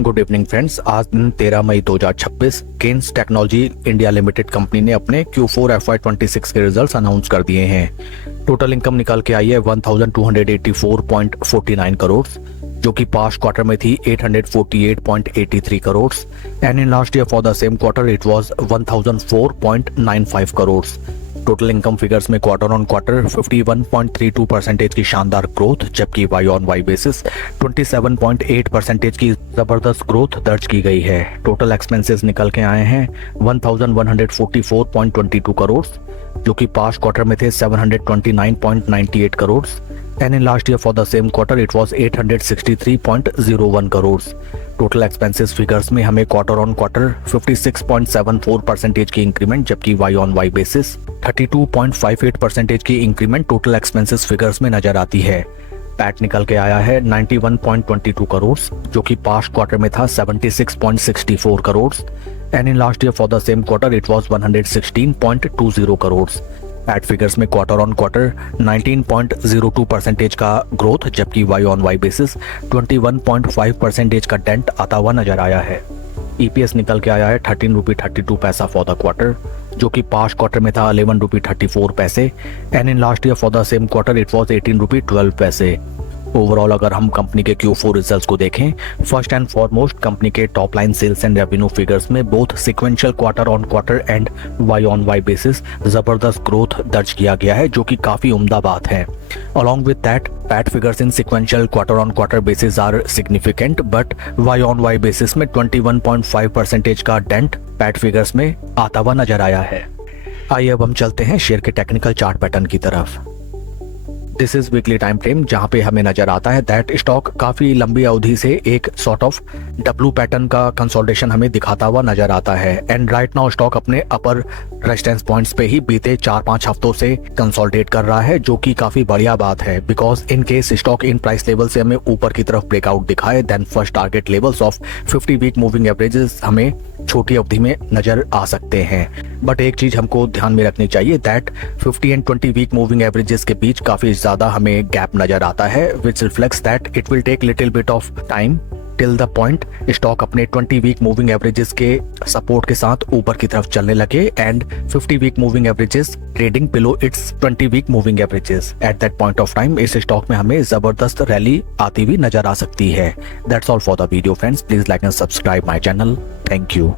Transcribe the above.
Good evening friends. आज दिन 13 मई 2026 Kaynes technology India limited company ने अपने Q4 FY26 के रिजल्ट्स अनाउंस कर दिए हैं। टोटल इनकम निकल के आई है 1284.49 करोड़, जो कि पास्ट क्वार्टर में थी 848.83 crore and in last year for the same quarter it was 1004.95 crore. Total income figures में क्वार्टर ऑन क्वार्टर 51.32% की शानदार ग्रोथ, जबकि वाई ऑन वाई बेसिस 27.8% की जबरदस्त ग्रोथ दर्ज की गई है। टोटल एक्सपेंसेस निकल के आए हैं 1144.22 करोड़, जो कि पास्ट क्वार्टर में थे 729.98 crore and in last year for the same quarter it was 863.01 crore. Total expenses figures में हमें क्वार्टर ऑन क्वार्टर 56.74% की इंक्रीमेंट, जबकि वाई ऑन वाई बेसिस 32.58% की इंक्रीमेंट टोटल एक्सपेंसेस फिगर्स में नजर आती है। पैट निकल के आया है 91.22 करोड़, जो कि पास्ट क्वार्टर में था 76.64 crore and in last year for the same quarter it was 116.20 crore. PAT figures में क्वार्टर ऑन क्वार्टर 19.02% का ग्रोथ, जबकि वाई ऑन वाई बेसिस 21.5% का डेंट आता हुआ नजर आया है। ईपीएस निकल के आया है 13 रुपी 32 पैसा फॉर द क्वार्टर, जो कि पास्ट क्वार्टर में था 11 रुपी 34 पैसे and in last year for the same quarter it was 18 रुपी 12 पैसे। ओवरऑल अगर हम कंपनी के Q4 रिजल्ट्स को देखें, फर्स्ट एंड फॉरमोस्ट कंपनी के top line sales and revenue figures में both sequential quarter on quarter and Y on Y basis जबरदस्त growth दर्ज किया गया है, जो कि काफी उम्दा बात है। Along with that PAT figures in sequential quarter on quarter basis are significant, but Y on Y basis में 21.5% का डेंट पैट फिगर्स में आता हुआ नजर आया है। आइए अब हम चलते हैं शेयर के टेक्निकल चार्ट पैटर्न की तरफ। This is weekly time frame, जहां पे हमें नजर आता है दैट स्टॉक काफी लंबी अवधि से एक सॉर्ट ऑफ डब्लू पैटर्न का कंसोलिडेशन हमें दिखाता हुआ नजर आता है एंड राइट नाउ स्टॉक अपने अपर रेजिस्टेंस पॉइंट्स पे ही बीते 4-5 हफ्तों से कंसोलिडेट कर रहा है, जो कि काफी बढ़िया बात है। Because in case stock in price level से हमें ऊपर की तरफ ब्रेकआउट दिखाए, then first target levels of 50 week moving averages हमें छोटी अवधि में नजर आ सकते हैं। बट एक चीज हमको ध्यान में रखनी चाहिए that 50 and 20 week moving averages के बीच काफी ज्यादा हमें गैप नजर आता है, which reflects that it will take little bit of time till the point stock अपने 20 वीक मूविंग एवरेजेस के सपोर्ट के साथ ऊपर की तरफ चलने लगे and 50 week moving averages trading below its 20 week moving averages. At that point of time इस स्टॉक में हमें जबरदस्त रैली आती हुई नजर आ सकती है। That's all for the video friends, please like and subscribe my channel. Thank you.